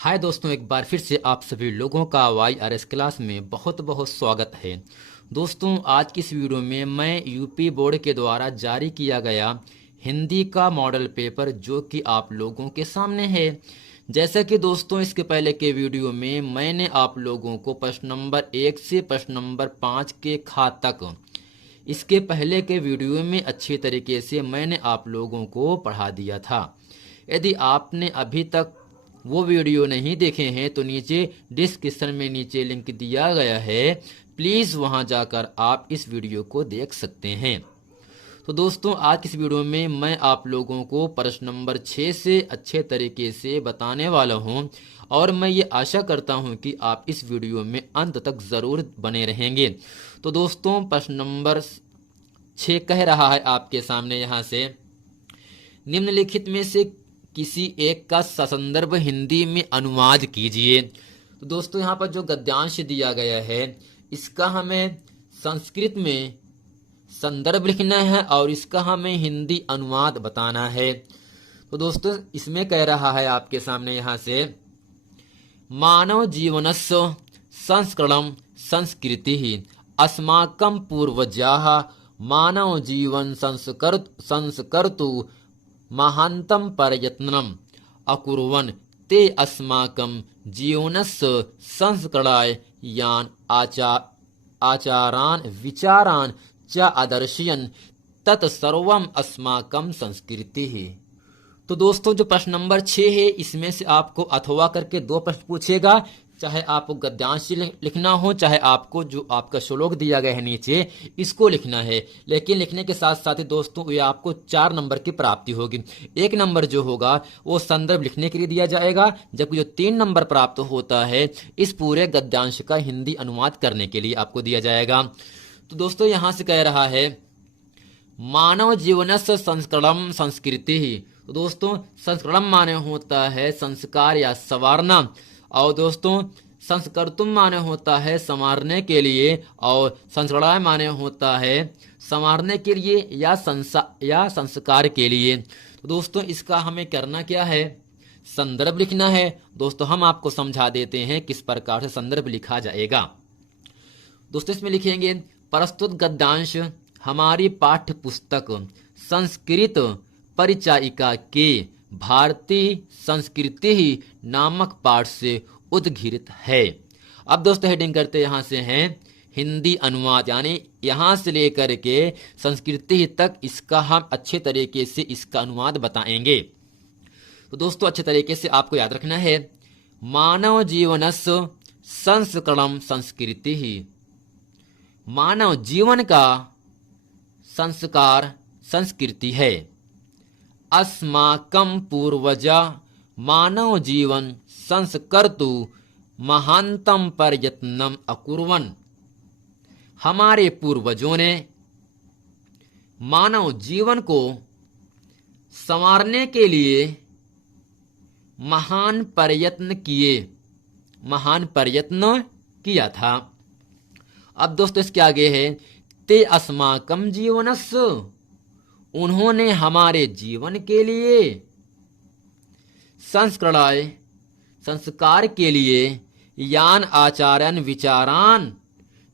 हाय दोस्तों, एक बार फिर से आप सभी लोगों का YRS क्लास में बहुत बहुत स्वागत है। दोस्तों, आज की इस वीडियो में मैं यूपी बोर्ड के द्वारा जारी किया गया हिंदी का मॉडल पेपर जो कि आप लोगों के सामने है। जैसा कि दोस्तों इसके पहले के वीडियो में मैंने आप लोगों को प्रश्न नंबर 1 से प्रश्न नंबर 5 के खा तक इसके पहले के वीडियो में अच्छे तरीके से मैंने आप लोगों को पढ़ा दिया था। यदि आपने अभी तक वो वीडियो नहीं देखे हैं तो नीचे डिस्क्रिप्शन में नीचे लिंक दिया गया है, प्लीज़ वहां जाकर आप इस वीडियो को देख सकते हैं। तो दोस्तों, आज की इस वीडियो में मैं आप लोगों को प्रश्न नंबर 6 से अच्छे तरीके से बताने वाला हूं और मैं ये आशा करता हूं कि आप इस वीडियो में अंत तक ज़रूर बने रहेंगे। तो दोस्तों, प्रश्न नंबर 6 कह रहा है आपके सामने यहाँ से, निम्नलिखित में से किसी एक का ससंदर्भ हिंदी में अनुवाद कीजिए। तो दोस्तों, यहाँ पर जो गद्यांश दिया गया है इसका हमें संस्कृत में संदर्भ लिखना है और इसका हमें हिंदी अनुवाद बताना है। तो दोस्तों, इसमें कह रहा है आपके सामने यहाँ से, मानव जीवनस्य संस्करणं संस्कृति अस्माकं पूर्वजाः मानव जीवन संस्कर्तु महान्तं प्रयत्नम् अकुर्वन् ते अस्माकं जीवनस्य संस्करणाय यान् आचारान् विचारान् च आदर्शयन् तत्सर्वम् अस्माकं संस्कृतिः। तो दोस्तों, जो प्रश्न नंबर 6 है इसमें से आपको अथवा करके 2 प्रश्न पूछेगा, चाहे आपको गद्यांश लिखना हो चाहे आपको जो आपका श्लोक दिया गया है नीचे इसको लिखना है। लेकिन लिखने के साथ साथ ही दोस्तों ये आपको 4 नंबर की प्राप्ति होगी। 1 नंबर जो होगा वो संदर्भ लिखने के लिए दिया जाएगा, जबकि जो 3 नंबर प्राप्त होता है इस पूरे गद्यांश का हिंदी अनुवाद करने के लिए आपको दिया जाएगा। तो दोस्तों, यहाँ से कह रहा है मानव जीवनस्य संस्करणं संस्कृति। तो दोस्तों, संस्करणं माने होता है संस्कार या संवारना, और दोस्तों संस्कर्तुम माने होता है संवारने के लिए, और संस्करणाय माने होता है संवारने के लिए या संस्कार के लिए। तो दोस्तों, इसका हमें करना क्या है, संदर्भ लिखना है। दोस्तों, हम आपको समझा देते हैं किस प्रकार से संदर्भ लिखा जाएगा। दोस्तों, इसमें लिखेंगे, प्रस्तुत गद्यांश हमारी पाठ्य पुस्तक संस्कृत परिचायिका के भारतीय संस्कृति ही नामक पाठ से उद्घृत है। अब दोस्तों हेडिंग करते यहाँ से हैं हिंदी अनुवाद, यानी यहाँ से लेकर के संस्कृति तक इसका हम अच्छे तरीके से इसका अनुवाद बताएंगे। तो दोस्तों, अच्छे तरीके से आपको याद रखना है, मानव जीवनस्य संस्करणं संस्कृति ही, मानव जीवन का संस्कार संस्कृति है। अस्माकं पूर्वजा मानव जीवन संस्कर्तु महान्तं प्रयत्नम् अकुर्वन्, हमारे पूर्वजों ने मानव जीवन को संवारने के लिए महान प्रयत्न किया था। अब दोस्तों इसके आगे है, ते अस्माकं जीवनस्य, उन्होंने हमारे जीवन के लिए, संस्करणाय संस्कार के लिए, यान आचार्यन विचारान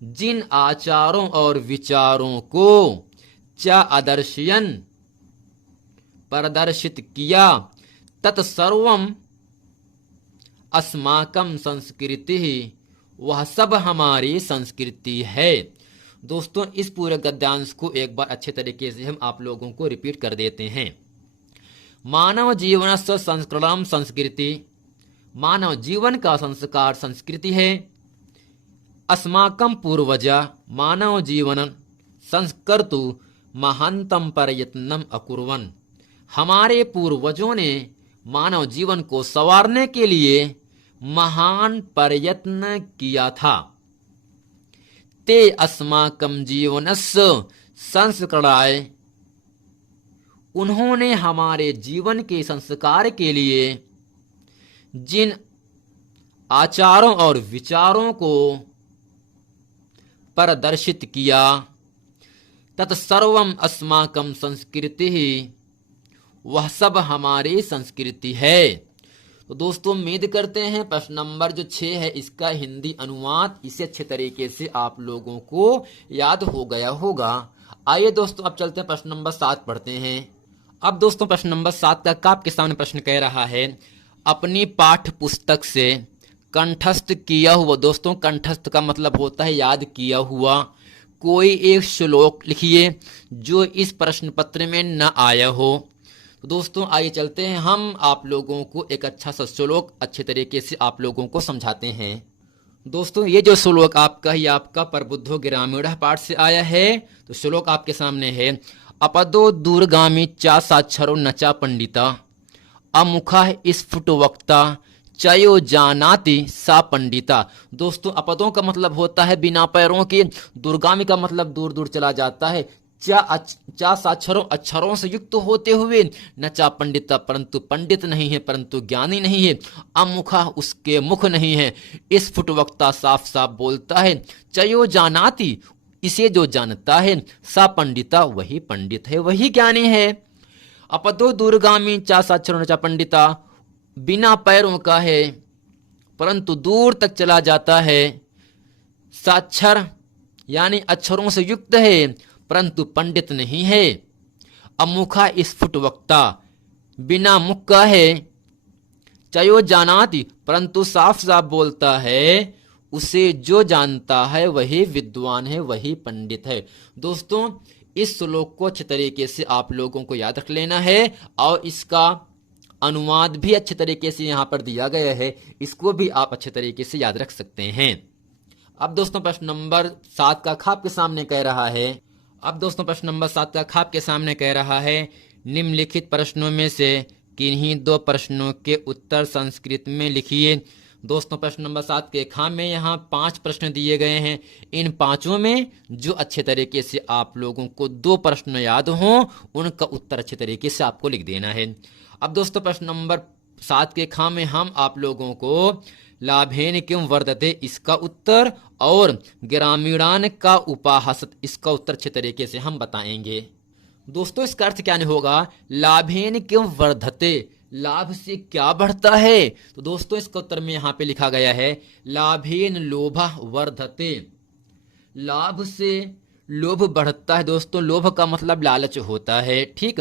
जिन आचारों और विचारों को, च आदर्शयन प्रदर्शित किया, तत्सर्वम अस्माकं संस्कृति, वह सब हमारी संस्कृति है। दोस्तों, इस पूरे गद्यांश को एक बार अच्छे तरीके से हम आप लोगों को रिपीट कर देते हैं। मानव जीवनस्य संस्करणं संस्कृति, मानव जीवन का संस्कार संस्कृति है। अस्माकं पूर्वजा मानव जीवन संस्कर्तु महान्तं प्रयत्नम् अकुर्वन्, हमारे पूर्वजों ने मानव जीवन को संवारने के लिए महान प्रयत्न किया था। ते अस्माकं जीवनस्य संस्करणाय, उन्होंने हमारे जीवन के संस्कार के लिए जिन आचारों और विचारों को प्रदर्शित किया, तत्सर्वम अस्माकं संस्कृति, वह सब हमारी संस्कृति है। तो दोस्तों उम्मीद करते हैं प्रश्न नंबर जो 6 है इसका हिंदी अनुवाद इसे अच्छे तरीके से आप लोगों को याद हो गया होगा। आइए दोस्तों अब चलते हैं प्रश्न नंबर 7 पढ़ते हैं। अब दोस्तों प्रश्न नंबर 7 का आपके सामने प्रश्न कह रहा है, अपनी पाठ्य पुस्तक से कंठस्थ किया हुआ, दोस्तों कंठस्थ का मतलब होता है याद किया हुआ, कोई एक श्लोक लिखिए जो इस प्रश्न पत्र में न आया हो। तो दोस्तों आइए चलते हैं, हम आप लोगों को एक अच्छा सा श्लोक अच्छे तरीके से आप लोगों को समझाते हैं। दोस्तों ये जो श्लोक आपका ही आपका प्रबुद्धो ग्रामीण पाठ से आया है। तो श्लोक आपके सामने है, अपदो दूरगामी चा साक्षरो नचा पंडिता, अमुखा स्फुट वक्ता, चयो जानाति सा पंडिता। दोस्तों अपदों का मतलब होता है बिना पैरों के, दूरगामी का मतलब दूर दूर चला जाता है, चा साक्षरों अक्षरों से युक्त होते हुए, नचा पंडिता परंतु पंडित नहीं है, परंतु ज्ञानी नहीं है, अमुखा उसके मुख नहीं है, स्फुट वक्ता साफ साफ बोलता है, चयो जानाति इसे जो जानता है, सा पंडिता वही पंडित है, वही ज्ञानी है। अपदो दूरगामी चा साक्षरो नचा पंडिता, बिना पैरों का है परंतु दूर तक चला जाता है, साक्षर यानी अक्षरों से युक्त है परंतु पंडित नहीं है, अमुखा स्फुट वक्ता बिना मुख का है, चयो जानाति परंतु साफ साफ बोलता है, उसे जो जानता है वही विद्वान है, वही पंडित है। दोस्तों इस श्लोक को अच्छे तरीके से आप लोगों को याद रख लेना है और इसका अनुवाद भी अच्छे तरीके से यहाँ पर दिया गया है, इसको भी आप अच्छे तरीके से याद रख सकते हैं। अब दोस्तों प्रश्न नंबर 7 का खाप के सामने कह रहा है, अब दोस्तों प्रश्न नंबर 7 का खाप के सामने कह रहा है, निम्नलिखित प्रश्नों में से किन्हीं 2 प्रश्नों के उत्तर संस्कृत में लिखिए। दोस्तों प्रश्न नंबर 7 के खाम में यहाँ 5 प्रश्न दिए गए हैं, इन 5 में जो अच्छे तरीके से आप लोगों को 2 प्रश्न याद हों उनका उत्तर अच्छे तरीके से आपको लिख देना है। अब दोस्तों प्रश्न नंबर 7 के खाम में हम आप लोगों को लाभेन किम वर्धते इसका उत्तर और ग्रामीणान का उपाहसत इसका उत्तर अच्छे तरीके से हम बताएंगे। दोस्तों इसका अर्थ क्या नहीं होगा, लाभेन किम वर्धते लाभ से क्या बढ़ता है। तो दोस्तों इसका उत्तर में यहाँ पे लिखा गया है, लाभेन लोभा वर्धते, लाभ से लोभ बढ़ता है। दोस्तों लोभ का मतलब लालच होता है, ठीक।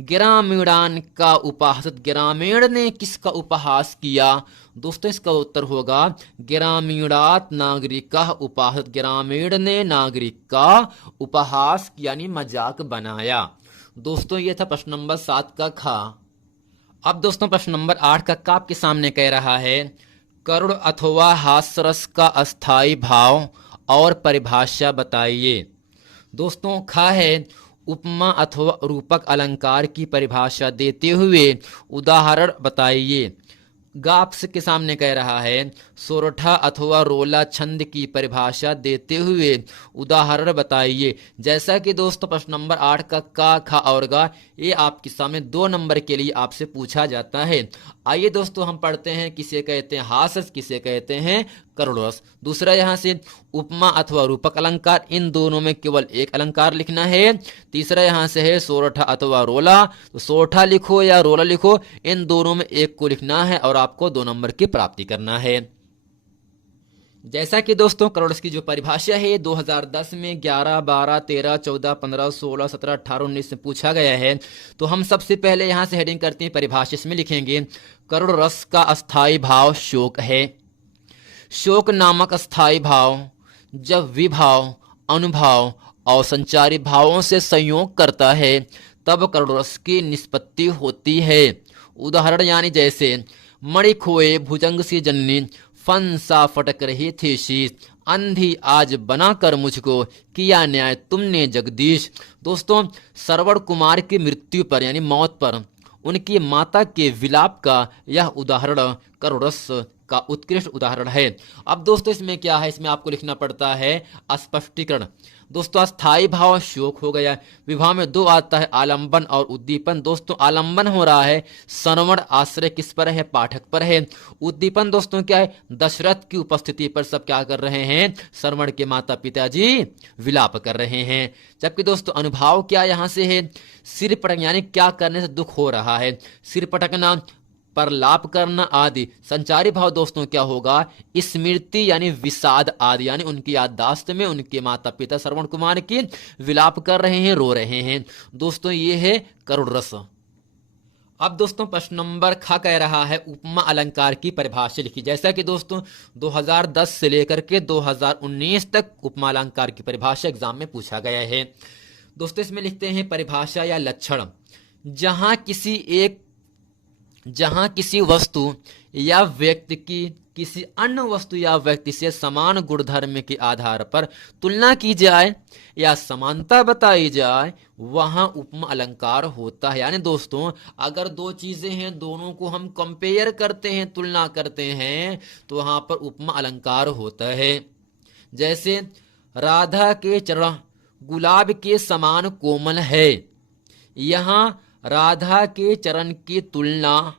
ग्रामीणान का उपहास, ग्रामीण ने किसका उपहास किया। दोस्तों इसका उत्तर होगा ग्रामीणात नागरिका उपहास, ग्रामीण ने नागरिक का उपहास यानी मजाक बनाया। दोस्तों ये था प्रश्न नंबर 7 का खा। अब दोस्तों प्रश्न नंबर 8 का आपके सामने कह रहा है, करुण अथवा हास्यरस का अस्थाई भाव और परिभाषा बताइए। दोस्तों खा है उपमा अथवा रूपक अलंकार की परिभाषा देते हुए उदाहरण बताइए। गाप्स के सामने कह रहा है, सोरठा अथवा रोला छंद की परिभाषा देते हुए उदाहरण बताइए। जैसा कि दोस्तों प्रश्न नंबर 8 का खा और गा ये आपके सामने 2 नंबर के लिए आपसे पूछा जाता है। आइए दोस्तों हम पढ़ते हैं, किसे कहते हैं हास्यरस, किसे कहते हैं करुण रस। दूसरा यहाँ से उपमा अथवा रूपक अलंकार, इन दोनों में केवल एक अलंकार लिखना है। तीसरा यहाँ से है सोरठा अथवा रोला, तो सोरठा लिखो या रोला लिखो, इन दोनों में एक को लिखना है और आपको 2 नंबर की प्राप्ति करना है। जैसा कि दोस्तों करुण रस की जो परिभाषा है 2010 में 11, 12, 13, 14, 15, 16, 17, 18, 19 में पूछा गया है। तो हम सबसे पहले यहाँ से हेडिंग करते हैं परिभाषा, इसमें लिखेंगे करुण रस का अस्थाई भाव शोक है। शोक नामक अस्थाई भाव जब विभाव, अनुभाव और संचारी भावों से संयोग करता है तब करुण रस की निष्पत्ति होती है। उदाहरण यानी जैसे मणि खोए भुजंग सी जननी, फन सा फटक रही थी शीश, अंधी आज बनाकर मुझको किया न्याय तुमने जगदीश। दोस्तों श्रवण कुमार की मृत्यु पर यानी मौत पर उनकी माता के विलाप का यह उदाहरण करुण रस का उत्कृष्ट उदाहरण है। अब दोस्तों इसमें क्या है, इसमें आपको लिखना पड़ता है स्पष्टीकरण। दोस्तों अस्थाई भाव शोक हो गया, विभाव में 2 आता है आलंबन और उद्दीपन। दोस्तों आलंबन हो रहा है श्रवण, आश्रय किस पर है, पाठक पर है। उद्दीपन दोस्तों क्या है, दशरथ की उपस्थिति पर सब क्या कर रहे हैं, श्रवण के माता पिताजी विलाप कर रहे हैं। जबकि दोस्तों अनुभाव क्या यहाँ से है, सिर पटक यानी क्या करने से दुख हो रहा है, सिर पटकना, प्रलाप करना आदि। संचारी भाव दोस्तों क्या होगा, स्मृति यानी विषाद आदि, यानी उनकी याददाश्त में उनके माता पिता श्रवण कुमार की विलाप कर रहे हैं, रो रहे हैं। दोस्तों ये है करुण रस। अब दोस्तों प्रश्न नंबर ख कह रहा है उपमा अलंकार की परिभाषा लिखी। जैसा कि दोस्तों 2010 से लेकर के 2019 तक उपमा अलंकार की परिभाषा एग्जाम में पूछा गया है। दोस्तों इसमें लिखते हैं परिभाषा या लक्षण, जहां किसी वस्तु या व्यक्ति की किसी अन्य वस्तु या व्यक्ति से समान गुणधर्म के आधार पर तुलना की जाए या समानता बताई जाए, वहां उपमा अलंकार होता है। यानी दोस्तों अगर दो चीजें हैं, दोनों को हम कंपेयर करते हैं, तुलना करते हैं, तो वहां पर उपमा अलंकार होता है। जैसे राधा के चरण गुलाब के समान कोमल है, यहां राधा के चरण की तुलना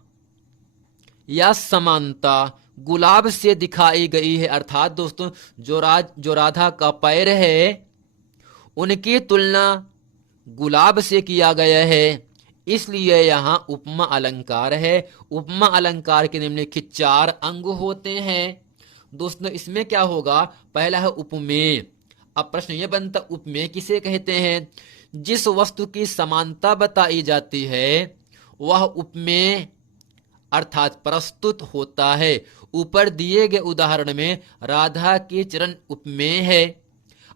या समानता गुलाब से दिखाई गई है। अर्थात दोस्तों जो राधा का पैर है उनकी तुलना गुलाब से किया गया है, इसलिए यहाँ उपमा अलंकार है। उपमा अलंकार के निम्नलिखित 4 अंग होते हैं। दोस्तों इसमें क्या होगा, पहला है उपमेय। अब प्रश्न यह बनता, उपमेय किसे कहते हैं, जिस वस्तु की समानता बताई जाती है वह उपमेय अर्थात प्रस्तुत होता है। ऊपर दिए गए उदाहरण में राधा के चरण उपमेय है।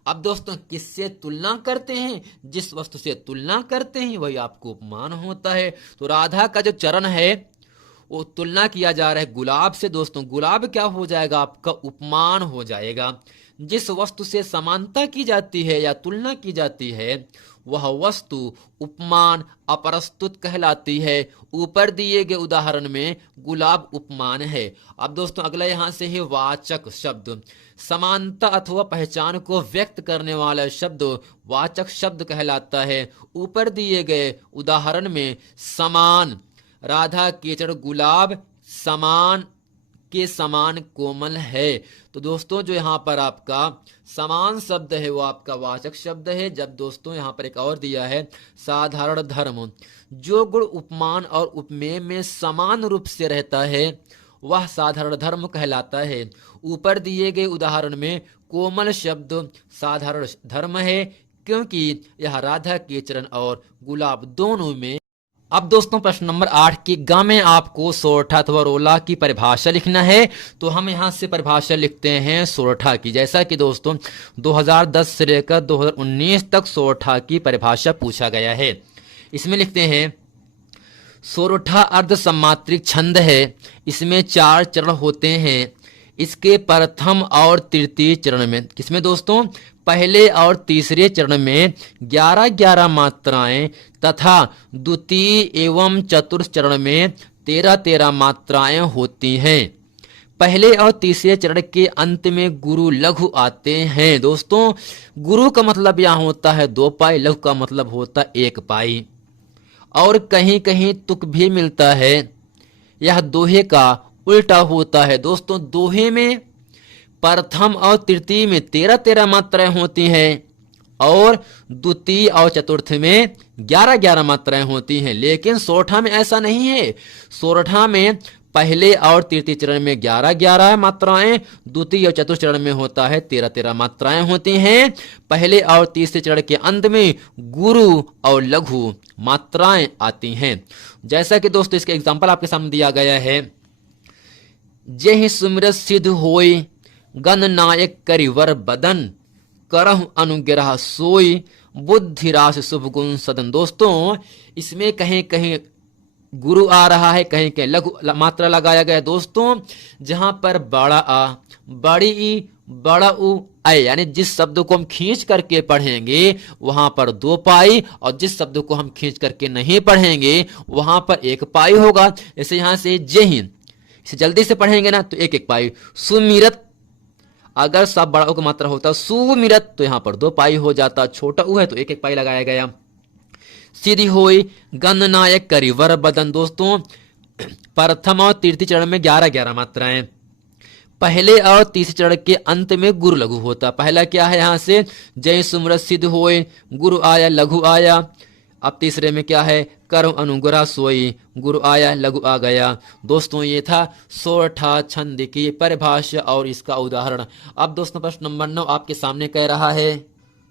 अब दोस्तों किससे तुलना करते हैं, जिस वस्तु से तुलना करते हैं वही आपको उपमान होता है। तो राधा का जो चरण है वो तुलना किया जा रहा है गुलाब से। दोस्तों गुलाब क्या हो जाएगा, आपका उपमान हो जाएगा। जिस वस्तु से समानता की जाती है या तुलना की जाती है वह वस्तु उपमान अप्रस्तुत कहलाती है। ऊपर दिए गए उदाहरण में गुलाब उपमान है। अब दोस्तों अगला यहां से है वाचक शब्द। समानता अथवा पहचान को व्यक्त करने वाला शब्द वाचक शब्द कहलाता है। ऊपर दिए गए उदाहरण में समान, राधा के चरण गुलाब समान के समान कोमल है। तो दोस्तों जो यहाँ पर आपका समान शब्द है वो आपका वाचक शब्द है। जब दोस्तों यहाँ पर एक और दिया है साधारण धर्म, जो गुण उपमान और उपमेय में समान रूप से रहता है वह साधारण धर्म कहलाता है। ऊपर दिए गए उदाहरण में कोमल शब्द साधारण धर्म है, क्योंकि यह राधा के चरण और गुलाब दोनों में। अब दोस्तों प्रश्न नंबर 8 की ग में आपको सोरठा अथवा रोला की परिभाषा लिखना है। तो हम यहां से परिभाषा लिखते हैं सोरठा की। जैसा कि दोस्तों 2010 से लेकर 2019 तक सोरठा की परिभाषा पूछा गया है। इसमें लिखते हैं सोरठा अर्ध सम्मात्रिक छंद है, इसमें 4 चरण होते हैं। इसके प्रथम और तृतीय चरण में, किसमें दोस्तों, पहले और तीसरे चरण में 11-11 मात्राएं तथा द्वितीय एवं चतुर्थ चरण में 13-13 मात्राएं होती हैं। पहले और तीसरे चरण के अंत में गुरु लघु आते हैं। दोस्तों गुरु का मतलब यहाँ होता है 2 पाई, लघु का मतलब होता है 1 पाई। और कहीं कहीं तुक भी मिलता है, यह दोहे का उल्टा होता है। दोस्तों दोहे में प्रथम और तृतीय में 13-13 मात्राएं होती हैं और द्वितीय और चतुर्थ में 11-11 मात्राएं होती हैं। लेकिन सोरठा में ऐसा नहीं है। सोरठा में पहले और तृतीय चरण में 11-11 मात्राएं, द्वितीय और चतुर्थ चरण में होता है 13-13 मात्राएं होती हैं। पहले और तीसरे चरण के अंत में गुरु और लघु मात्राएं आती हैं। जैसा कि दोस्तों इसका एग्जाम्पल आपके सामने दिया गया है, जेहि सुमिरत सिद्ध होय गण नायक करिवर बदन, करहु अनुग्रह सोई बुद्धि रास शुभ गुण सदन। दोस्तों इसमें कहीं कहीं गुरु आ रहा है, कहीं कहीं लघु मात्रा लगाया गया है। दोस्तों जहां पर बड़ा आ, बड़ी ई, बड़ा उ, ऐ, यानी जिस शब्द को हम खींच करके पढ़ेंगे वहां पर 2 पाई, और जिस शब्द को हम खींच करके नहीं पढ़ेंगे वहां पर 1 पाई होगा। जैसे यहां से जेहि, इसे जल्दी से पढ़ेंगे ना तो 1-1 पाई। सुमिरत, अगर सब बड़ा उ का मात्रा होता सुमिरत तो यहाँ पर 2 पाई हो जाता। छोटा उ है तो 1-1 पाई लगाया गया। सिद्धि होई गणनायक करिवर बदन। दोस्तों प्रथम और तृतीय चरण में 11-11 मात्राएं, पहले और तीसरे चरण के अंत में गुरु लघु होता। पहला क्या है, यहाँ से जय सुमरत सिद्ध होए, गुरु आया लघु आया। अब तीसरे में क्या है, कर्म अनुग्रह सोई, गुरु आया लघु आ गया। दोस्तों ये था सोरठा छंद की परिभाषा और इसका उदाहरण। अब दोस्तों प्रश्न नंबर 9 आपके सामने कह रहा है।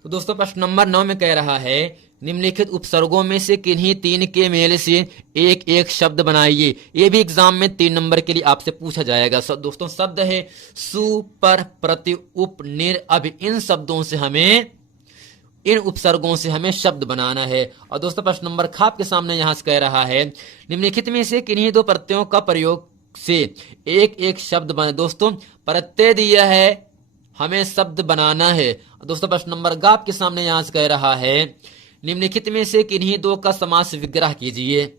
तो दोस्तों प्रश्न नंबर 9 में कह रहा है निम्नलिखित उपसर्गों में से किन्हीं तीन के मेल से एक एक शब्द बनाइए। ये भी एग्जाम में 3 नंबर के लिए आपसे पूछा जाएगा। दोस्तों शब्द है सु, पर, प्रति, उप, निर, अभि। इन शब्दों से हमें, इन उपसर्गों से हमें शब्द बनाना है। और दोस्तों प्रश्न नंबर ख आपके सामने यहां से कह रहा है निम्नलिखित में से किन्हीं दो प्रत्ययों का प्रयोग से एक एक शब्द बने। दोस्तों प्रत्यय दिया है, हमें शब्द बनाना है। दोस्तों प्रश्न नंबर ग आपके सामने यहां से कह रहा है निम्नलिखित में से किन्हीं दो का समास विग्रह कीजिए।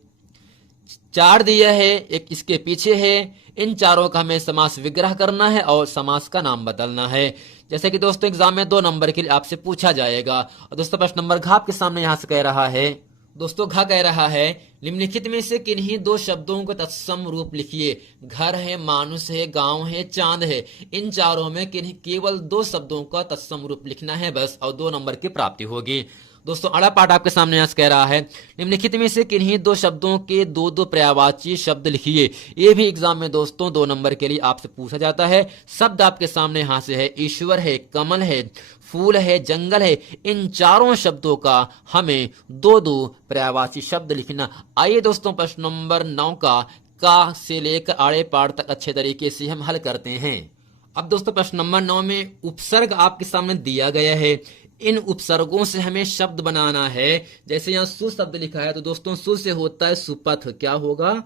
4 दिया है, एक इसके पीछे है, इन चारों का हमें समास विग्रह करना है और समास का नाम बदलना है। जैसे कि दोस्तों एग्जाम में 2 नंबर के लिए आपसे पूछा जाएगा। और दोस्तों प्रश्न नंबर घ आपके सामने यहां से कह रहा है, दोस्तों घ कह रहा है निम्नलिखित में से किन्हीं 2 शब्दों को तत्सम रूप लिखिए। घर है, मानुष है, गांव है, चांद है। इन चारों में केवल 2 शब्दों का तत्सम रूप लिखना है बस, और 2 नंबर की प्राप्ति होगी। दोस्तों अगला पाठ आपके सामने यहां से कह रहा है निम्नलिखित में से किन्हीं 2 शब्दों के 2 पर्यायवाची शब्द लिखिए। ये भी एग्जाम में दोस्तों 2 नंबर के लिए आपसे पूछा जाता है। शब्द आपके सामने यहां से है ईश्वर है, कमल है, फूल है, जंगल है। इन चारों शब्दों का हमें 2 पर्यायवाची शब्द लिखना। आइए दोस्तों प्रश्न नंबर 9 का से लेकर आड़े पाठ तक अच्छे तरीके से हम हल करते हैं। अब दोस्तों प्रश्न नंबर 9 में उपसर्ग आपके सामने दिया गया है। इन उपसर्गों से हमें शब्द बनाना है। जैसे यहाँ सु शब्द लिखा है, तो दोस्तों सु से होता है सुपथ। क्या होगा,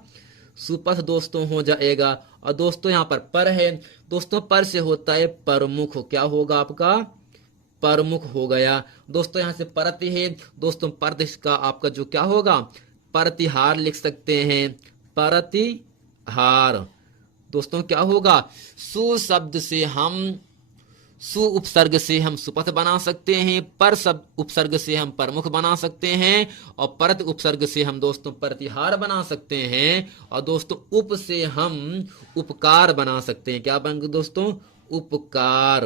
सुपथ दोस्तों हो जाएगा। और दोस्तों यहाँ पर है, दोस्तों पर से होता है प्रमुख। क्या होगा आपका, प्रमुख हो गया। दोस्तों यहाँ से परति है, दोस्तों परत का आपका जो क्या होगा, प्रतिहार लिख सकते हैं, प्रतिहार। दोस्तों क्या होगा, सु शब्द से हम, सु उपसर्ग से हम सुपथ बना सकते हैं, पर शब्द उपसर्ग से हम प्रमुख बना सकते हैं, और परत उपसर्ग से हम दोस्तों प्रतिहार बना सकते हैं, और दोस्तों उप से हम उपकार बना सकते हैं। क्या बन दोस्तों, उपकार।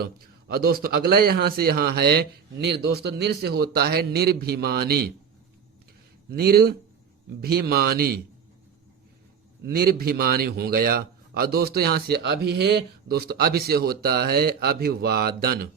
और दोस्तों अगला यहां से यहां है निर। दोस्तों निर से होता है निर्भिमानी, निर्भिमानी, निर्भिमानी हो गया। और दोस्तों यहां से अभि है, दोस्तों अभि से होता है अभिवादन,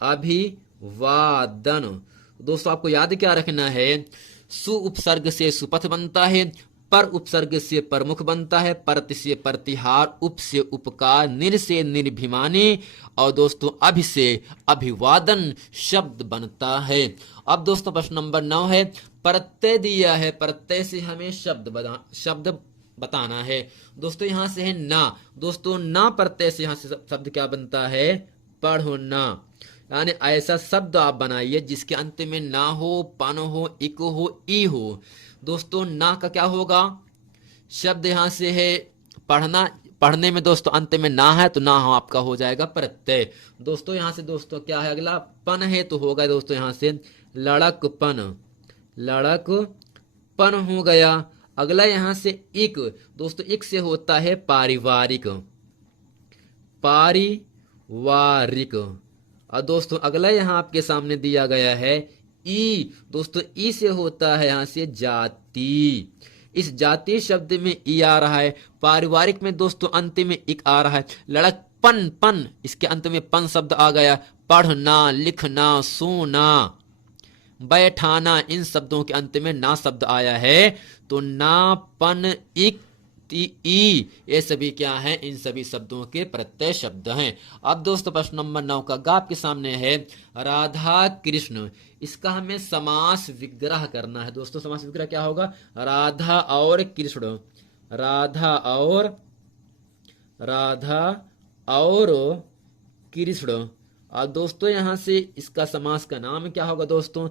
अभिवादन। दोस्तों आपको याद क्या रखना है, सु उपसर्ग से सुपथ बनता है, पर उपसर्ग से प्रमुख बनता है, परत से प्रतिहार, उप से उपकार, निर से निर्भिमानी, और दोस्तों अभि से अभिवादन शब्द बनता है। अब दोस्तों प्रश्न नंबर 9 है, प्रत्यय दिया है, प्रत्यय से हमें शब्द बताना है। दोस्तों यहां से है ना। दोस्तों ना प्रत्यय से यहां से शब्द क्या बनता है, पढ़ना। यानी ऐसा शब्द आप बनाइए जिसके अंत में ना हो, पन हो, इक हो, ई हो। दोस्तों ना का क्या होगा, शब्द यहां से है पढ़ना, पढ़ने में दोस्तों अंत में ना है, तो ना हो आपका हो जाएगा प्रत्यय। दोस्तों यहां से दोस्तों क्या है, अगला पन है, तो होगा दोस्तों यहां से लड़कपन, लड़कपन हो गया। अगला यहां से इक। दोस्तों इक से होता है पारिवारिक, पारिवारिक। और दोस्तों अगला यहां आपके सामने दिया गया है ई। दोस्तों ई से होता है यहां से जाति। इस जाति शब्द में ई आ रहा है। पारिवारिक में दोस्तों अंत में इक आ रहा है। लड़कपन, पन, इसके अंत में पन शब्द आ गया। पढ़ना, लिखना, सोना, बैठाना, इन शब्दों के अंत में ना शब्द आया है। तो ना, पन, इक, ई, ये सभी क्या हैं, इन सभी शब्दों के प्रत्यय शब्द हैं। अब दोस्तों प्रश्न नंबर 9 का ग आपके सामने है राधा कृष्ण। इसका हमें समास विग्रह करना है। दोस्तों समास विग्रह क्या होगा, राधा और कृष्ण, राधा और कृष्ण। और दोस्तों यहां से इसका समास का नाम क्या होगा, दोस्तों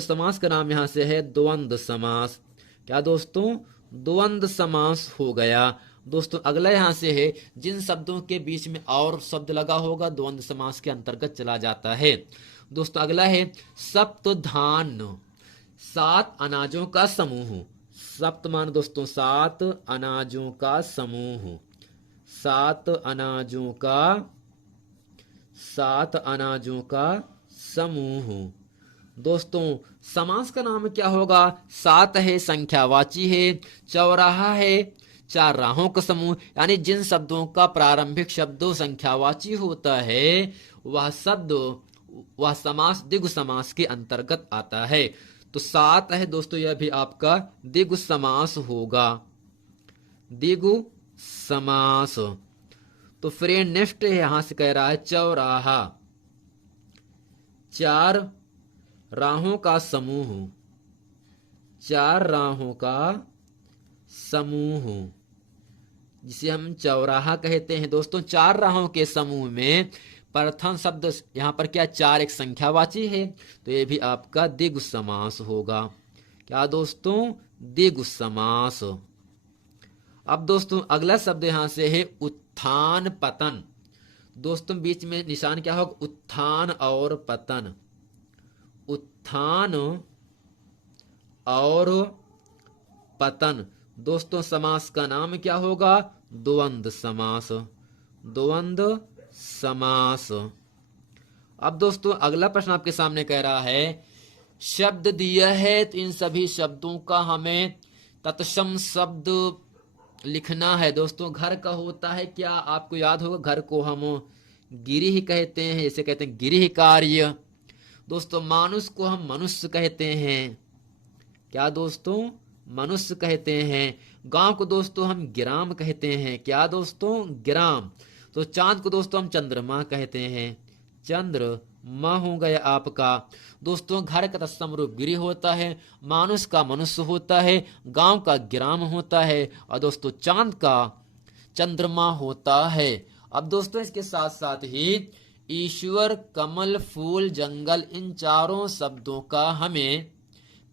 समास का नाम यहां से है द्वंद्व समास। क्या दोस्तों, द्वंद्व समास हो गया। दोस्तों अगला यहां से है जिन शब्दों के बीच में और शब्द लगा होगा द्वंद्व समास के अंतर्गत चला जाता है। दोस्तों अगला है सप्तधान्य, 7 अनाजों का समूह। सप्त मान दोस्तों 7 अनाजों का समूह, 7 अनाजों का समूह। दोस्तों समास का नाम क्या होगा? सात है, संख्यावाची है, चौराहा है, चार राहों का समूह, यानी जिन शब्दों का प्रारंभिक शब्द संख्यावाची होता है वह समास द्विगु समास के अंतर्गत आता है। तो सात है दोस्तों, यह भी आपका द्विगु समास होगा, द्विगु समास। तो फ्रेंड नेक्स्ट है, यहां से कह रहा है चौराहा, चार राहों का समूह, चार राहों का समूह जिसे हम चौराहा कहते हैं। दोस्तों चार राहों के समूह में प्रथम शब्द यहां पर क्या? चार एक संख्यावाची है, तो ये भी आपका द्विगु समास होगा। क्या दोस्तों? द्विगु समास। अब दोस्तों अगला शब्द यहां से है उत्थान पतन। दोस्तों बीच में निशान क्या होगा? उत्थान और पतन, उत्थान और पतन। दोस्तों समास का नाम क्या होगा? द्वंद्व समास, द्वंद्व समास। अब दोस्तों अगला प्रश्न आपके सामने कह रहा है शब्द दिया है, तो इन सभी शब्दों का हमें तत्सम शब्द लिखना है। दोस्तों घर का होता है क्या? आपको याद होगा, घर को हम गिरिह कहते हैं, इसे कहते हैं गिरिह कार्य। दोस्तों मानुष को हम मनुष्य कहते हैं, क्या दोस्तों? मनुष्य कहते हैं। गांव को दोस्तों हम ग्राम कहते हैं, क्या दोस्तों? ग्राम। तो चांद को दोस्तों हम चंद्रमा कहते हैं, चंद्रमा हो गया आपका। दोस्तों घर का तत्सम रूप गिरिह होता है, मानुष का मनुष्य होता है, गांव का ग्राम होता है, और दोस्तों चांद का चंद्रमा होता है। अब दोस्तों इसके साथ साथ ही ईश्वर, कमल, फूल, जंगल, इन चारों शब्दों का हमें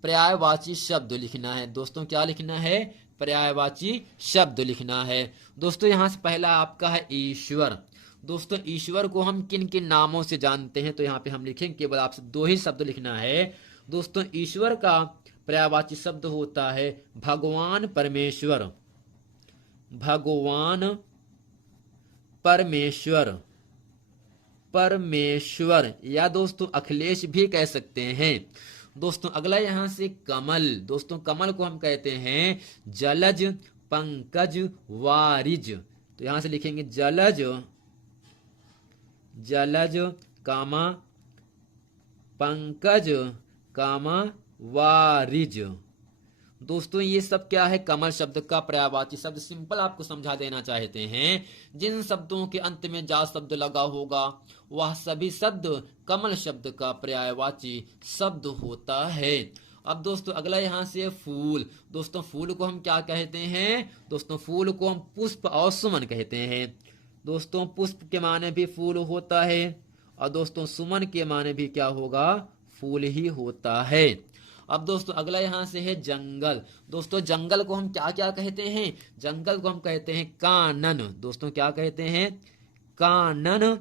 पर्यायवाची शब्द लिखना है। दोस्तों क्या लिखना है? पर्यायवाची शब्द लिखना है। दोस्तों यहां से पहला आपका है ईश्वर। दोस्तों ईश्वर को हम किन किन नामों से जानते हैं? तो यहाँ पे हम लिखेंगे, केवल आपसे दो ही शब्द लिखना है। दोस्तों ईश्वर का पर्यायवाची शब्द होता है भगवान परमेश्वर, भगवान परमेश्वर, परमेश्वर, या दोस्तों अखिलेश भी कह सकते हैं। दोस्तों अगला यहां से कमल। दोस्तों कमल को हम कहते हैं जलज, पंकज, वारिज। तो यहां से लिखेंगे जलज, जलज कामा पंकज कामा वारिज। दोस्तों ये सब क्या है? कमल शब्द का पर्यायवाची शब्द। सिंपल आपको समझा देना चाहते हैं, जिन शब्दों के अंत में जा शब्द लगा होगा वह सभी शब्द कमल शब्द का पर्यायवाची शब्द होता है। अब दोस्तों अगला यहां से फूल। दोस्तों फूल को हम क्या कहते हैं? दोस्तों फूल को हम पुष्प और सुमन कहते हैं। दोस्तों पुष्प के माने भी फूल होता है, और दोस्तों सुमन के माने भी क्या होगा? फूल ही होता है। अब दोस्तों अगला यहां से है जंगल। दोस्तों जंगल को हम क्या क्या कहते हैं? जंगल को हम कहते हैं कानन। दोस्तों क्या कहते हैं? कानन।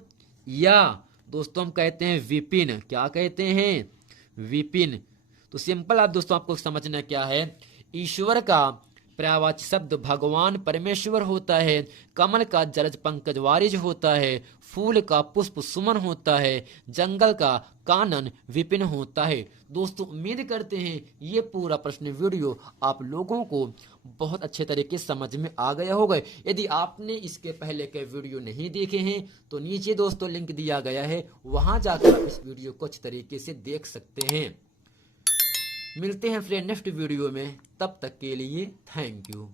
या दोस्तों हम कहते हैं विपिन। क्या कहते हैं? विपिन। तो सिंपल आप दोस्तों आपको समझना क्या है, ईश्वर का पर्यायवाची शब्द भगवान परमेश्वर होता है, कमल का जलज पंकज वारिज होता है, फूल का पुष्प सुमन होता है, जंगल का कानन विपिन होता है। दोस्तों उम्मीद करते हैं ये पूरा प्रश्न वीडियो आप लोगों को बहुत अच्छे तरीके से समझ में आ गया होगा। यदि आपने इसके पहले के वीडियो नहीं देखे हैं तो नीचे दोस्तों लिंक दिया गया है, वहां जाकर आप इस वीडियो को अच्छे तरीके से देख सकते हैं। मिलते हैं फ्रेंड नेक्स्ट वीडियो में, तब तक के लिए थैंक यू।